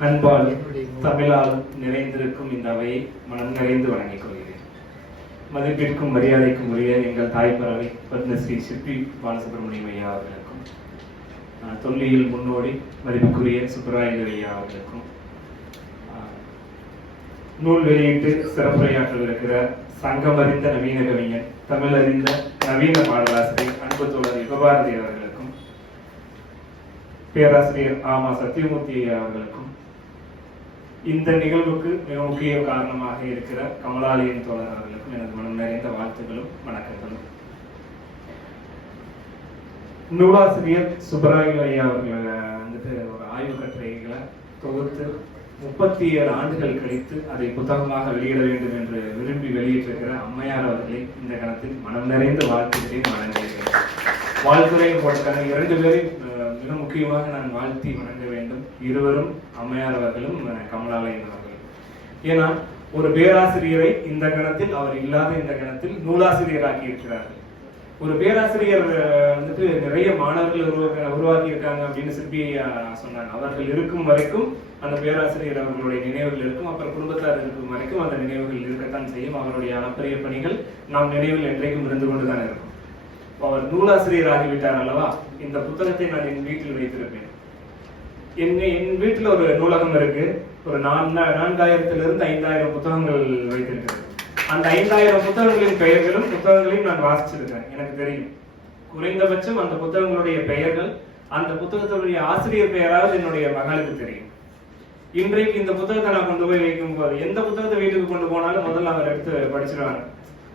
அன்பால் தமிழால் நிறைந்திருக்கும் இந்த அவையை மனம் நிறைந்து வணங்கிக் கொள்கிறேன். மதிப்பிற்கும் மரியாதைக்கும் உரிய எங்கள் தாய் பத்மஸ்ரீ சிற்பி பாலசுப்ரமணியம் ஐயா அவர்களுக்கும் தொல்லியல் முன்னோடி மதிப்புக்குரிய சுப்பராயலு ஐயா அவர்களுக்கும் நூல் வெளியிட்டு சிறப்புரையாற்றவிருக்கிற சங்கமறிந்த நவீன கவிஞர் தமிழறிந்த நவீன பாடலாசிரியர் அன்பு தோழர் யுகபாரதி அவர்களுக்கும் பேராசிரியர் ஆமா சத்தியமூர்த்தி அவர்களுக்கும் இந்த நிகழ்வுக்கு மிக முக்கிய காரணமாக இருக்கிற கமலாலயன் தோழர் அவர்களுக்கும் எனது மனம் நிறைந்த வாழ்த்துக்களும் வணக்கங்களும். நூலாசிரியர் சுப்பராயு ஐயா அவர்கள் வந்துட்டு ஒரு ஆய்வு கட்டுரைகளை தொகுத்து முப்பத்தி ஏழு ஆண்டுகள் கழித்து அதை புத்தகமாக வெளியிட வேண்டும் என்று விரும்பி வெளியிட்டிருக்கிற அம்மையார் அவர்களை இந்த கணத்தில் மனம் நிறைந்த வாழ்த்துக்களையும் வழங்குகிறேன் வாழ்த்துறையும் போட்டிருக்காங்க இரண்டு பேரையும் மிக முக்கியமாக நான் வாழ்த்தி வணங்க வேண்டும். இருவரும் அம்மையார் அவர்களும் கமலாலயன் அவர்களும் ஏன்னா ஒரு பேராசிரியரை இந்த கணத்தில் அவர் இல்லாத இந்த கணத்தில் நூலாசிரியராக்கி இருக்கிறார்கள். ஒரு பேராசிரியர் வந்துட்டு நிறைய மாணவர்கள் உருவாக்க உருவாக்கி இருக்காங்க அப்படின்னு சிற்பி சொன்னாங்க. அவர்கள் இருக்கும் வரைக்கும் அந்த பேராசிரியர் அவர்களுடைய நினைவுகள் இருக்கும். அப்புறம் குடும்பத்தார் இருக்கும் வரைக்கும் அந்த நினைவுகள் இருக்கத்தான் செய்யும். அவருடைய அளப்பரிய பணிகள் நாம் நினைவில் என்றைக்கும் இருந்து கொண்டுதான் இருக்கும். அவர் நூலாசிரியர் ஆகிவிட்டார் அல்லவா? இந்த புத்தகத்தை நான் என் வீட்டில் வைத்திருப்பேன். என் என் வீட்டில் ஒரு நூலகம் இருக்கு. ஒரு நான்கு நான்காயிரத்துல இருந்து ஐந்தாயிரம் புத்தகங்கள் வைத்திருக்கிறது. அந்த ஐந்தாயிரம் புத்தகங்களின் பெயர்களும் புத்தகங்களையும் நான் வாசிச்சிருக்கேன். எனக்கு தெரியும். குறைந்தபட்சம் அந்த புத்தகங்களுடைய பெயர்கள் அந்த புத்தகத்தினுடைய ஆசிரியர் பெயராவது என்னுடைய மகளுக்கு தெரியும். இன்றைக்கு இந்த புத்தகத்தை நான் கொண்டு போய் வைக்கும் போது எந்த புத்தகத்தை வீட்டுக்கு கொண்டு போனாலும் முதல்ல அவர் எடுத்து படிச்சிருவாங்க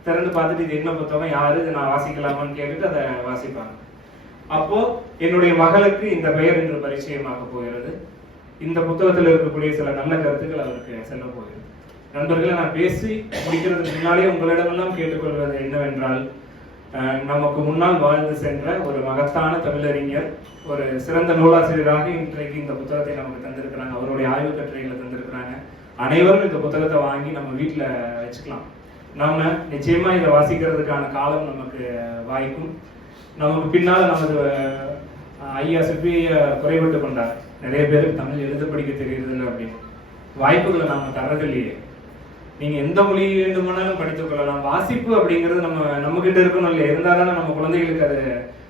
திறந்து பார்த்துட்டு இது என்ன புத்தகம் யாரு இதை நான் வாசிக்கலாமான்னு கேட்டுட்டு அதை வாசிப்பாங்க. அப்போ என்னுடைய மகளுக்கு இந்த பெயர் என்று பரிச்சயமாக போகிறது. இந்த புத்தகத்தில் இருக்கக்கூடிய சில நல்ல கருத்துக்கள் அவருக்கு செல்ல போகிறது. நண்பர்களை நான் பேசி முடிக்கிறதுக்கு முன்னாலே உங்களிடமெல்லாம் கேட்டுக்கொள்வது என்னவென்றால் நமக்கு முன்னால் வாழ்ந்து சென்ற ஒரு மகத்தான தமிழறிஞர் ஒரு சிறந்த நூலாசிரியராக இன்றைக்கு இந்த புத்தகத்தை நமக்கு தந்திருக்கிறாங்க. அவருடைய ஆய்வு கட்டுரைகளை தந்திருக்கிறாங்க. அனைவரும் இந்த புத்தகத்தை வாங்கி நம்ம வீட்டில் வச்சுக்கலாம். நம்ம நிச்சயமா இதை வாசிக்கிறதுக்கான காலம் நமக்கு வாய்க்கும். நமக்கு பின்னால் நமது ஐயா சிற்பி குறைபட்டு கொண்டார். நிறைய பேருக்கு தமிழ் எழுத படிக்க தெரியறதில்லை அப்படின்னு. வாய்ப்புகளை நாம தரதில்லையே நீங்க எந்த மொழி வேண்டுமானாலும் படித்துக் கொள்ளலாம். வாசிப்பு அப்படிங்கிறது நம்ம நம்ம கிட்ட இருக்கணும் இல்லையா? இருந்தாலும் நம்ம குழந்தைகளுக்கு அது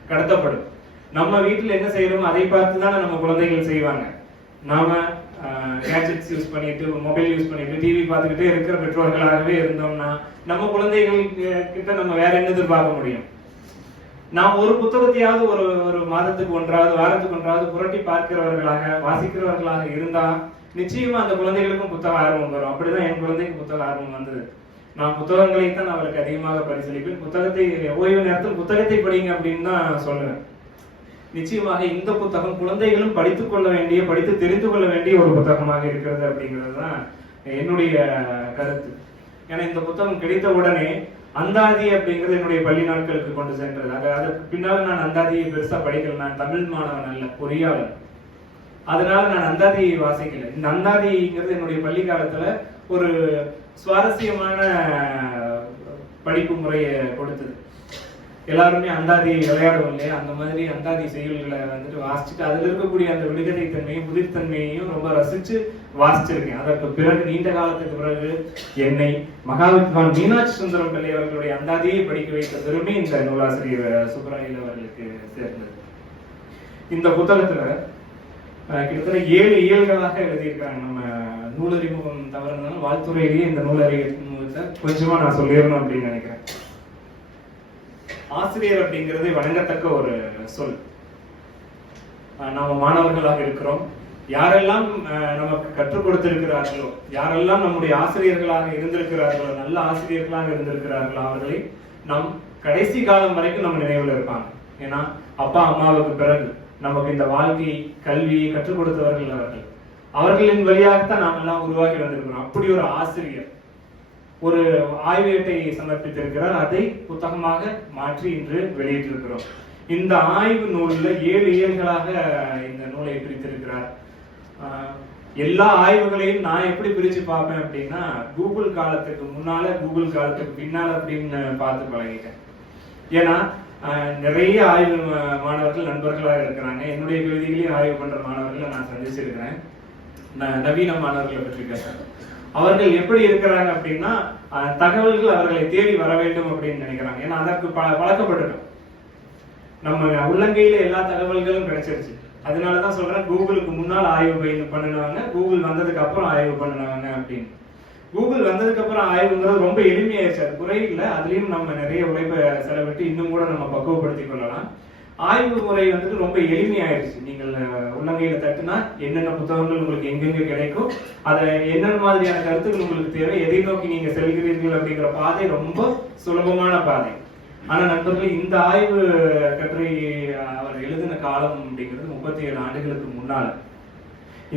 கடத்தப்படும். நம்ம வீட்டில் என்ன செய்யறோமோ அதை பார்த்து தானே நம்ம குழந்தைகள் செய்வாங்க. நாம கேஜெட்ஸ் யூஸ் பண்ணிட்டு மொபைல் யூஸ் பண்ணிட்டு டிவி பார்த்துக்கிட்டே இருக்கிற பெற்றோர்களாகவே இருந்தோம்னா நம்ம குழந்தைகள் கிட்ட நம்ம வேற என்ன எதிர்பார்க்க முடியும்? நாம் ஒரு புத்தகத்தையாவது ஒரு ஒரு மாதத்துக்கு ஒன்றாவது வாரத்துக்கு ஒன்றாவது புரட்டி பார்க்கிறவர்களாக வாசிக்கிறவர்களாக இருந்தா நிச்சயமா அந்த குழந்தைகளுக்கும் புத்தக ஆர்வம் வரும். அப்படிதான் என் குழந்தைக்கு புத்தக ஆர்வம் வந்தது. நான் புத்தகங்களை தான் அவருக்கு அதிகமாக பரிசீலிப்பேன் புத்தகத்தை ஓய்வு நேரத்தில் புத்தகத்தை படிங்க அப்படின்னு தான் சொல்லுவேன். நிச்சயமாக இந்த புத்தகம் குழந்தைகளும் படித்துக் கொள்ள வேண்டிய படித்து தெரிந்து கொள்ள வேண்டிய ஒரு புத்தகமாக இருக்கிறது அப்படிங்கிறது தான் என்னுடைய கருத்து. ஏன்னா இந்த புத்தகம் கிடைத்த உடனே அந்தாதி அப்படிங்கிறது என்னுடைய பள்ளி நாட்களுக்கு கொண்டு சென்றது. அது அதுக்கு பின்னால் நான் அந்தாதியை பெருசா படிக்கல. நான் தமிழ் மாணவன் அல்ல பொறியாளர் அதனால நான் அந்தாதியை வாசிக்கல. இந்த அந்தாதிங்கிறது என்னுடைய பள்ளி காலத்துல ஒரு சுவாரஸ்யமான படிப்பு முறையை கொடுத்தது. எல்லாருமே அந்தாதி விளையாடுவோம் இல்லையா? அந்த மாதிரி அந்தாதி செயல்களை வந்துட்டு வாசிச்சுட்டு அதுல இருக்கக்கூடிய அந்த விடுகதை தன்மையும் புதிர்த்தன்மையையும் ரொம்ப ரசிச்சு வாசிச்சிருக்கேன். அதற்கு பிறகு நீண்ட காலத்துக்கு பிறகு என்னை மகாவித்வான் மீனாட்சி சுந்தரம் பிள்ளை அவர்களுடைய அந்தாதியை படிக்க வைத்த பெருமை இந்த நூலாசிரியர் சுப்பராயல் அவர்களுக்கு சேர்ந்தது. இந்த புத்தகத்துல கிட்டத்தட்ட ஏழு இயல்களாக எழுதியிருக்காங்க. நம்ம நூலறிமுகம் தவறுனாலும் வாழ்த்துறையிலேயே இந்த நூலறிமுகத்தை கொஞ்சமா நான் சொல்லிடணும் அப்படின்னு நினைக்கிறேன். ஆசிரியர் அப்படிங்கிறது வணங்கத்தக்க ஒரு சொல். அஹ் நாம மாணவர்களாக இருக்கிறோம். யாரெல்லாம் அஹ், நமக்கு கற்றுக் கொடுத்திருக்கிறார்களோ யாரெல்லாம் நம்முடைய ஆசிரியர்களாக இருந்திருக்கிறார்களோ நல்ல ஆசிரியர்களாக இருந்திருக்கிறார்களோ அவர்களை நம் கடைசி காலம் வரைக்கும் நம்ம நினைவில் இருப்பாங்க. ஏன்னா அப்பா அம்மாவுக்கு பிறகு நமக்கு இந்த வாழ்க்கை கல்வியை கற்றுக் கொடுத்தவர்கள் அவர்கள். அவர்களின் வழியாகத்தான் நாம் எல்லாம் உருவாக்கி வந்திருக்கிறோம். அப்படி ஒரு ஆசிரியர் ஒரு ஆய்வேட்டை சமர்ப்பித்திருக்கிறார். அதை புத்தகமாக மாற்றி இன்று வெளியிட்டிருக்கிறோம். இந்த ஆய்வு நூலில் ஏழு இயல்களாக இந்த நூலை பிரித்திருக்கிறார். எல்லா ஆய்வுகளையும் நான் எப்படி பிரிச்சு பார்ப்பேன் அப்படின்னா கூகுள் காலத்துக்கு முன்னால கூகுள் காலத்துக்கு பின்னால அப்படின்னு பார்த்து பழகிட்டேன். ஏன்னா நிறைய ஆய்வு மாணவர்கள் நண்பர்களாக இருக்கிறாங்க. என்னுடைய பகுதிகளையும் ஆய்வு பண்ற மாணவர்களை நான் சந்திச்சிருக்கிறேன். நவீன மாணவர்களை பற்றி பேசுறேன். அவர்கள் எப்படி இருக்கிறாங்க அப்படின்னா தகவல்கள் அவர்களை தேடி வர வேண்டும் அப்படின்னு நினைக்கிறாங்க. ஏன்னா அதற்கு ப பழக்கப்பட்டுட்டோம். நம்ம உள்ளங்கையில எல்லா தகவல்களும் கிடைச்சிருச்சு. அதனாலதான் சொல்றேன் கூகுளுக்கு முன்னால் ஆய்வு பயணம் பண்ணினவங்க கூகுள் வந்ததுக்கு அப்புறம் ஆய்வு பண்ணினவங்க அப்படின்னு. கூகுள் வந்ததுக்கு அப்புறம் ஆய்வுங்கிறது ரொம்ப எளிமையாயிருச்சு. அது குறை அதுலயும் நம்ம நிறைய உழைப்பை செலவிட்டு இன்னும் கூட நம்ம பக்குவப்படுத்திக் கொள்ளலாம். ஆய்வு முறை வந்துட்டு ரொம்ப எளிமையாயிருச்சு நீங்கள் உள்ளங்கையில தட்டுனா என்னென்ன புத்தகங்கள் உங்களுக்கு எங்கெங்க கிடைக்கும் அதை என்னென்ன மாதிரியான கருத்துக்கள் உங்களுக்கு தேவை எதை நோக்கி நீங்க செல்கிறீர்கள் அப்படிங்கிற பாதை ரொம்ப சுலபமான பாதை. ஆனா நண்பர்களே இந்த ஆய்வு கட்டுரை அவர் எழுதின காலம் அப்படிங்கிறது முப்பத்தி ஏழு ஆண்டுகளுக்கு முன்னால.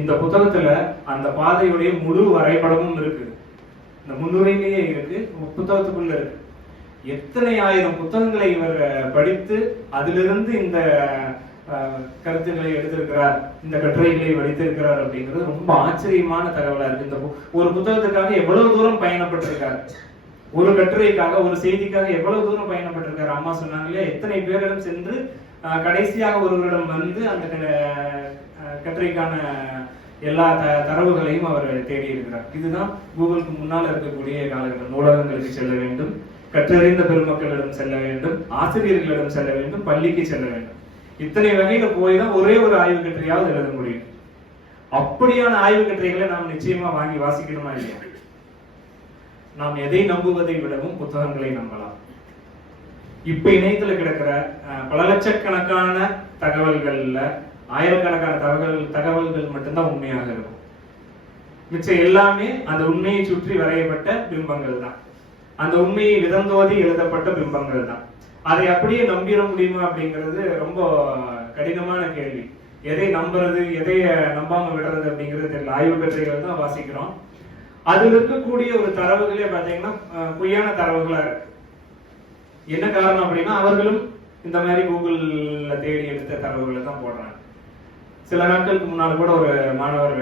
இந்த புத்தகத்துல அந்த பாதையுடைய முழு வரைபடமும் இருக்கு. இந்த முன்னுரையிலேயே இருக்கு புத்தகத்துக்குள்ள இருக்கு. எத்தனை ஆயிரம் புத்தகங்களை இவர் படித்து அதிலிருந்து இந்த கருத்துக்களை எடுத்திருக்கிறார் இந்த கட்டுரைகளை வடித்திருக்கிறார் அப்படிங்கிறது ரொம்ப ஆச்சரியமான தகவலா இருக்கு. இந்த ஒரு புத்தகத்துக்காக எவ்வளவு தூரம் பயணப்பட்டிருக்கார்? ஒரு கட்டுரைக்காக ஒரு செய்திக்காக எவ்வளவு தூரம் பயணப்பட்டிருக்காரு? அம்மா சொன்னாங்களே எத்தனை பேரிடம் சென்று கடைசியாக ஒருவரிடம் வந்து அந்த க- அஹ், கட்டுரைக்கான எல்லா த தரவுகளையும் அவர் தேடி இருக்கிறார் இதுதான் கூகுளுக்கு முன்னால் இருக்கக்கூடிய காலகட்டம். நூலகங்களுக்கு செல்ல வேண்டும். கற்றறிந்த பெருமக்களிடம் செல்ல வேண்டும் ஆசிரியர்களிடம் செல்ல வேண்டும் பள்ளிக்கு செல்ல வேண்டும். இத்தனை வகையில போய் தான் ஒரே ஒரு ஆய்வு கட்டுரையாவது எழுத முடியும். அப்படியான ஆய்வு கட்டுரைகளை நாம் நிச்சயமா வாங்கி வாசிக்கணுமா இல்லையா? நாம் எதை நம்புவதை விடவும் புத்தகங்களை நம்பலாம். இப்ப இணையத்துல கிடக்கிற அஹ், பல லட்சக்கணக்கான தகவல்கள்ல ஆயிரக்கணக்கான தகவல் தகவல்கள் மட்டும்தான் உண்மையாக இருக்கும். மிச்சம் எல்லாமே அந்த உண்மையை சுற்றி வரையப்பட்ட பிம்பங்கள் தான். அந்த உண்மையை விதந்தோதி எழுதப்பட்ட பிம்பங்கள் தான். அதை அப்படியே நம்பிட முடியுமா அப்படிங்கிறது ரொம்ப கடினமான கேள்வி. எதை நம்புறது எதை நம்பாம விடுறது அப்படிங்கிறது தெரியல. ஆய்வு கட்டுரைகள் தான் வாசிக்கிறோம். அதுல இருக்கக்கூடிய ஒரு தரவுகளே பாத்தீங்கன்னா பொய்யான தரவுகளா இருக்கு. என்ன காரணம் அப்படின்னா அவர்களும் இந்த மாதிரி கூகுள்ல தேடி எடுத்த தரவுகளை தான் போடுறாங்க. சில நாட்களுக்கு முன்னால் கூட ஒரு மாணவர்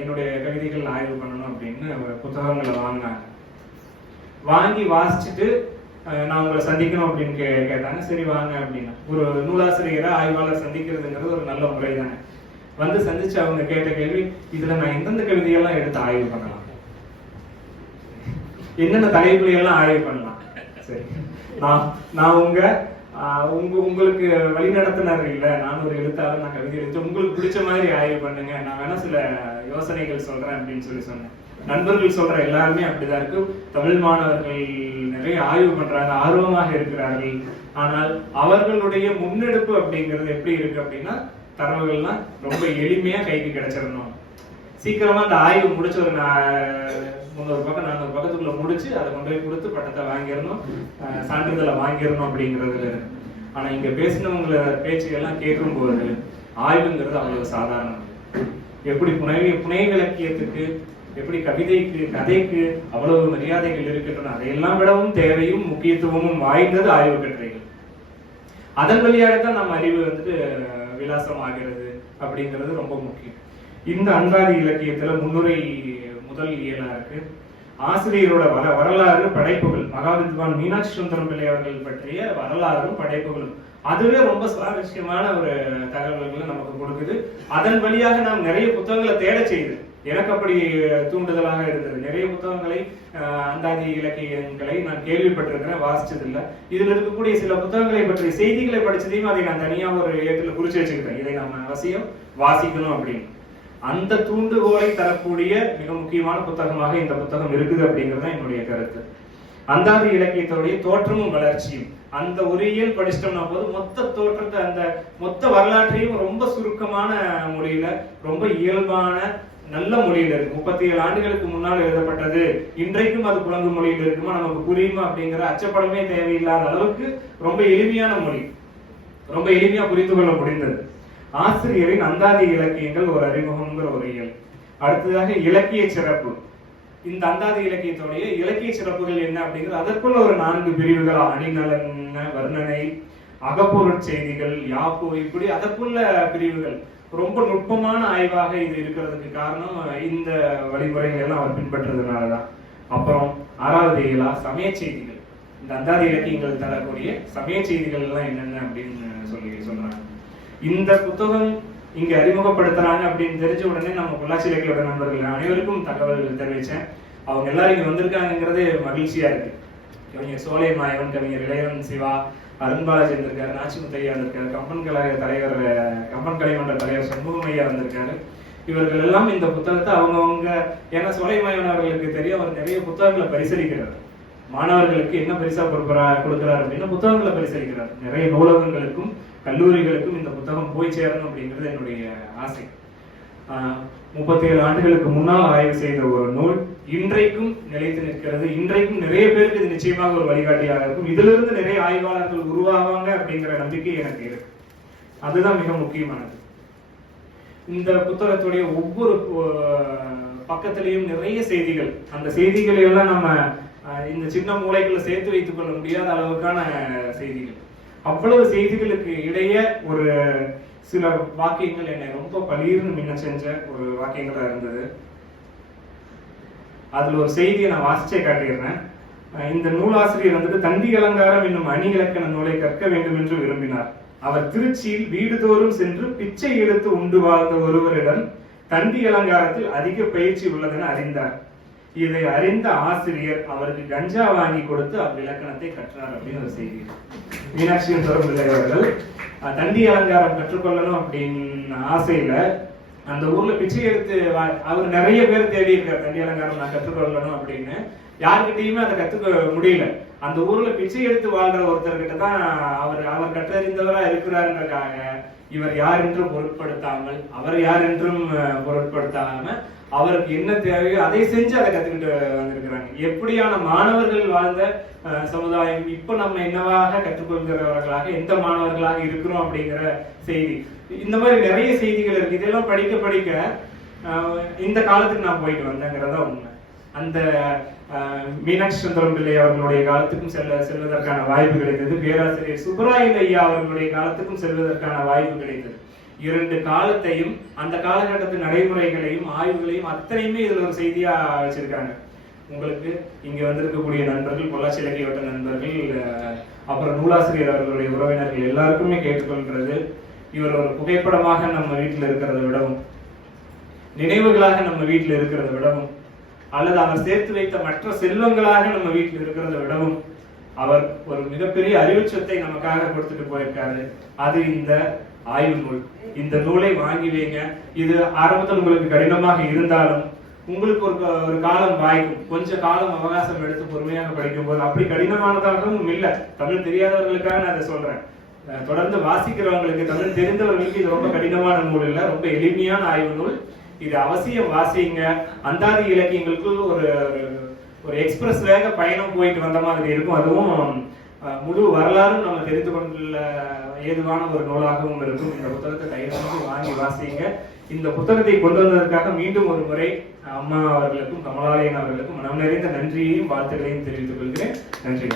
என்னுடைய கவிதைகள் ஆய்வு பண்ணணும் அப்படின்னு ஒரு புத்தகங்களை வாங்கினாங்க. வாங்கி வாசிச்சுட்டு நான் உங்களை சந்திக்கணும் அப்படின்னு கே கேட்டாங்க. சரி வாங்க அப்படின்னா. ஒரு நூலாசிரியரை ஆய்வாளர் சந்திக்கிறதுங்கிறது ஒரு நல்ல முறை தானே வந்து சந்திச்சு அவங்க கேட்ட கேள்வி இதுல நான் எந்தெந்த கவிதையெல்லாம் எடுத்து ஆய்வு பண்ணலாம்? என்னென்ன தலைப்புகளை எல்லாம் ஆய்வு பண்ணலாம்? சரி. நான் நான் உங்க ஆஹ், உங்க உங்களுக்கு வழிநடத்தினர் இல்ல. நான் ஒரு எழுத்தாளர் நான் கவிதை எழுத்து. உங்களுக்கு பிடிச்ச மாதிரி ஆய்வு பண்ணுங்க. நான் வேணா சில யோசனைகள் சொல்றேன் அப்படின்னு சொல்லி சொன்னேன். நண்பர்கள் சொல்ற எல்லாருமே அப்படிதான் இருக்கு. தமிழ் மாணவர்கள் நிறைய ஆய்வு பண்றாங்க ஆர்வமாக இருக்கிறார்கள். ஆனால் அவர்களுடைய முன்னெடுப்பு அப்படிங்கிறது எப்படி இருக்கு அப்படின்னா தரவுகள்லாம் ரொம்ப எளிமையா கைக்கு கிடைச்சிடணும். சீக்கிரமா அந்த ஆய்வு முடிச்ச ஒரு முந்நூறு பக்கம் நானூறு பக்கத்துக்குள்ள முடிச்சு அதை கொண்டு போய் கொடுத்து பட்டத்தை வாங்கிடணும். அஹ் சான்றிதழை வாங்கிடணும் அப்படிங்கிறதுல. ஆனா இங்க பேசினவங்கள பேச்சுகள்லாம் கேட்கும்போது ஆய்வுங்கிறது அவ்வளவு சாதாரணம். எப்படி புனை புனை விளக்கியத்துக்கு எப்படி கவிதைக்கு கதைக்கு அவ்வளவு மரியாதைகள் இருக்கின்றன அதையெல்லாம் விடவும் தேவையும் முக்கியத்துவமும் வாய்ந்தது ஆய்வு கட்டுரைகள். அதன் வழியாகத்தான் நம் அறிவு வந்துட்டு விலாசம் ஆகிறது அப்படிங்கிறது ரொம்ப முக்கியம். இந்த அந்தாதி இலக்கியத்துல முன்னுரை முதல் இயலா இருக்கு. ஆசிரியரோட வர வரலாறு படைப்புகள் மகாவித்வான் மீனாட்சி சுந்தரம் பிள்ளை அவர்கள் பற்றிய வரலாறும் படைப்புகளும் அதுவே ரொம்ப சுவாரஸ்யமான ஒரு தகவல்களை நமக்கு கொடுக்குது. அதன் வழியாக நாம் நிறைய புத்தகங்களை தேட செய்யுது எனக்கு அப்படி தூண்டுதலாக இருந்தது. நிறைய புத்தகங்களை அஹ், அந்தாதி இலக்கியங்களை நான் கேள்விப்பட்டிருக்கிறேன் வாசிச்சதில்லை. இதுல இருக்கக்கூடிய சில புத்தகங்களை பற்றிய செய்திகளை படிச்சதையும் அதை நான் தனியாக ஒரு இடத்துல குறிச்சு வச்சுக்கிட்டேன். இதை நம்ம அவசியம் வாசிக்கணும் அப்படின்னு. அந்த தூண்டுகோலை தரக்கூடிய மிக முக்கியமான புத்தகமாக இந்த புத்தகம் இருக்குது அப்படிங்கிறது தான் என்னுடைய கருத்து. அந்தாதி இலக்கியத்தோடைய தோற்றமும் வளர்ச்சியும் அந்த உரியல் படிச்சிட்டோம்னா போது மொத்த தோற்றத்தை அந்த மொத்த வரலாற்றையும் ரொம்ப சுருக்கமான மொழியில ரொம்ப இயல்பான நல்ல மொழியில இருக்கு. முப்பத்தி ஏழு ஆண்டுகளுக்கு முன்னால் எழுதப்பட்டது. இன்றைக்கும் அது புலங்கு மொழியில இருக்குமா நமக்கு புரியுமா அப்படிங்கிற அச்சப்படமே தேவையில்லாத அளவுக்கு ரொம்ப எளிமையான மொழி. ரொம்ப எளிமையா புரிந்து கொள்ள முடிந்தது. ஆசிரியரின் அந்தாதி இலக்கியங்கள் ஒரு அறிமுகம்ங்கிற ஒரு இயல் அடுத்ததாக இலக்கிய சிறப்பு. இந்த அந்தாதி இலக்கியத்துடைய இலக்கிய சிறப்புகள் என்ன அப்படிங்கிறது அதற்குள்ள ஒரு நான்கு பிரிவுகள் அணிநலன் வர்ணனை அகப்பொருட் செய்திகள் யாப்பு இப்படி அதற்குள்ள பிரிவுகள். ரொம்ப நுட்பமான ஆய்வாக இது இருக்கிறதுக்கு காரணம் இந்த வழிமுறைகள் எல்லாம் அவர் பின்பற்றதுனாலதான். அப்புறம் ஆறாவது இயலா சமய செய்திகள் இந்த அந்தாதி இலக்கியங்கள் தரக்கூடிய சமய செய்திகள் எல்லாம் என்னென்ன அப்படின்னு சொல்லி சொல்றாங்க. இந்த புத்தகம் இங்க அறிமுகப்படுத்துறாங்க அப்படின்னு தெரிஞ்ச உடனே நம்ம பொள்ளாச்சி இலக்கியோட நண்பர்கள் அனைவருக்கும் தகவல் தெரிவிச்சேன். அவங்க எல்லாரும் இங்க வந்திருக்காங்கிறது மகிழ்ச்சியா இருக்கு. கவிஞர் சோலை மாயவன் கவிஞர் இளையவன் சிவா அருண்பாலாஜி வந்திருக்காரு நாச்சிமுத்தையா வந்திருக்காரு கம்பன் கழக தலைவர் கம்பன் கலைமன்ற தலைவர் சண்முகம் ஐயா வந்திருக்காரு. இவர்கள் எல்லாம் இந்த புத்தகத்தை அவங்கவுங்க ஏன்னா சுலைமாயவன் அவர்களுக்கு தெரியும் அவர் நிறைய புத்தகங்களை பரிசளிக்கிறார். மாணவர்களுக்கு என்ன பரிசா கொடுக்குறா கொடுக்குறாரு அப்படின்னா புத்தகங்களை பரிசளிக்கிறார். நிறைய நூலகங்களுக்கும் கல்லூரிகளுக்கும் இந்த புத்தகம் போய் சேரணும் அப்படிங்கிறது என்னுடைய ஆசை. முப்பத்தி ஏழு ஆண்டுகளுக்கு முன்னால் ஆய்வு செய்த ஒரு நூல் இன்றைக்கும் நிலைத்து நிற்கிறது. இன்றைக்கும் நிறைய பேருக்கு இது நிச்சயமாக ஒரு வழிகாட்டியாக இருக்கும். இதிலிருந்து நிறைய ஆய்வாளர்கள் உருவாவாங்க அப்படிங்கிற நம்பிக்கை எனக்கு இருக்கு. அதுதான் மிக முக்கியமானது. இந்த புத்தகத்துடைய ஒவ்வொரு பக்கத்திலையும் நிறைய செய்திகள். அந்த செய்திகளை எல்லாம் நம்ம அஹ், இந்த சின்ன மூளைக்குள்ள சேர்த்து வைத்துக் கொள்ள முடியாத அளவுக்கான செய்திகள். அவ்வளவு செய்திகளுக்கு இடையே ஒரு சில வாக்கியங்கள் என்னை ரொம்ப பலீர்னு மின்ன செஞ்ச ஒரு வாக்கியங்களா இருந்தது. அதுல ஒரு செய்தியை நான் வாசிச்சே காட்டிடுறேன் இந்த நூலாசிரியர் வந்துட்டு தந்தி அலங்காரம் என்னும் அணி இலக்கண நூலை கற்க வேண்டும் என்று விரும்பினார். அவர் திருச்சியில் வீடுதோறும் சென்று பிச்சை எடுத்து உண்டு வாழ்ந்த ஒருவரிடம் தந்தி அலங்காரத்தில் அதிக பயிற்சி உள்ளதென அறிந்தார். இதை அறிந்த ஆசிரியர் அவருக்கு கஞ்சா வாங்கி கொடுத்து அவ்விலக்கணத்தை கற்றார் அப்படின்னு ஒரு செய்தி மீனாட்சியின் பிள்ளை அவர்கள் தண்டி அலங்காரம் கற்றுக்கொள்ளணும் அப்படின்னு ஆசையில அந்த ஊர்ல பிச்சை எடுத்து வா- அவர் நிறைய பேர் தேடி இருக்கார் தண்டி அலங்காரம் நான் கற்றுக்கொள்ளணும் அப்படின்னு. யாருக்கிட்டையுமே அதை கத்துக்க முடியல. அந்த ஊர்ல பிச்சை எடுத்து வாழ்ற ஒருத்தர்கிட்ட தான் அவர் அவர் கற்றறிந்தவரா இருக்கிறாருன்றக்காக இவர் யார் என்றும் பொருட்படுத்தாமல் அவர் யார் என்றும் பொருட்படுத்தாம அவருக்கு என்ன தேவையோ அதை செஞ்சு அதை கத்துக்கிட்டு வந்திருக்கிறாங்க. எப்படியான மாணவர்கள் வாழ்ந்த சமுதாயம் இப்ப நம்ம என்னவாக கற்றுக்கொள்கிறவர்களாக எந்த மாணவர்களாக இருக்கிறோம் அப்படிங்கிற செய்தி. இந்த மாதிரி நிறைய செய்திகள் இருக்கு. இதெல்லாம் படிக்க படிக்க இந்த காலத்துக்கு நான் போயிட்டு வந்தேங்கிறதா உண்மை. அந்த மீனாட்சி சுந்தரம் பிள்ளை அவர்களுடைய காலத்துக்கும் செல்ல செல்வதற்கான வாய்ப்பு கிடைத்தது. பேராசிரியர் சுப்பராயன் ஐயா அவர்களுடைய காலத்துக்கும் செல்வதற்கான வாய்ப்பு கிடைத்தது. இரண்டு காலத்தையும் அந்த காலகட்டத்து நடைமுறைகளையும் ஆய்வுகளையும் அத்தனையுமே இதில் ஒரு செய்தியா வச்சிருக்காங்க உங்களுக்கு இங்க வந்திருக்கக்கூடிய நண்பர்கள் பொள்ளாச்சி இலக்கிய வட்ட நண்பர்கள் அப்புறம் நூலாசிரியர் அவர்களுடைய உறவினர்கள் எல்லாருக்குமே கேட்டுக்கொள்கிறது. இவர் ஒரு புகைப்படமாக நம்ம வீட்டில் இருக்கிறத விடவும் நினைவுகளாக நம்ம வீட்டில் இருக்கிறத விடவும் அல்லது அவர் சேர்த்து வைத்த மற்ற செல்வங்களாக நம்ம வீட்டில் இருக்கிறத விடவும் அவர் ஒரு மிகப்பெரிய அறிவுச்சத்தை நமக்காக கொடுத்துட்டு போயிருக்காரு. அது இந்த ஆய்வு நூல். இந்த நூலை வாங்கி வைங்க. இது ஆரம்பத்தில் உங்களுக்கு கடினமாக இருந்தாலும் உங்களுக்கு ஒரு ஒரு காலம் வாய்க்கும். கொஞ்ச காலம் அவகாசம் எடுத்து பொறுமையாக படிக்கும் போது அப்படி கடினமானதாகவும் இல்லை. தமிழ் தெரியாதவர்களுக்காக நான் அதை சொல்றேன். தொடர்ந்து வாசிக்கிறவங்களுக்கு தமிழ் தெரிந்தவர்களுக்கு இது ரொம்ப கடினமான நூல் இல்லை. ரொம்ப எளிமையான ஆய்வு நூல். இது அவசியம் வாசிங்க. அந்தாதி இலக்கியங்களுக்குள் ஒரு ஒரு- ஒரு எக்ஸ்பிரஸ் வேக பயணம் போயிட்டு வந்த மாதிரி இருக்கும். அதுவும் முழு வரலாறும் நம்ம தெரிந்து கொண்டுள்ள ஏதுவான ஒரு நூலாகவும் இருக்கும். இந்த புத்தகத்தை கையில் வாங்கி வாசிங்க. இந்த புத்தகத்தை கொண்டு வந்ததற்காக மீண்டும் ஒரு முறை அம்மா அவர்களுக்கும் கமலாலயன் அவர்களுக்கும் மனம் நிறைந்த நன்றியையும் வாழ்த்துக்களையும் தெரிவித்துக் கொள்கிறேன். நன்றி.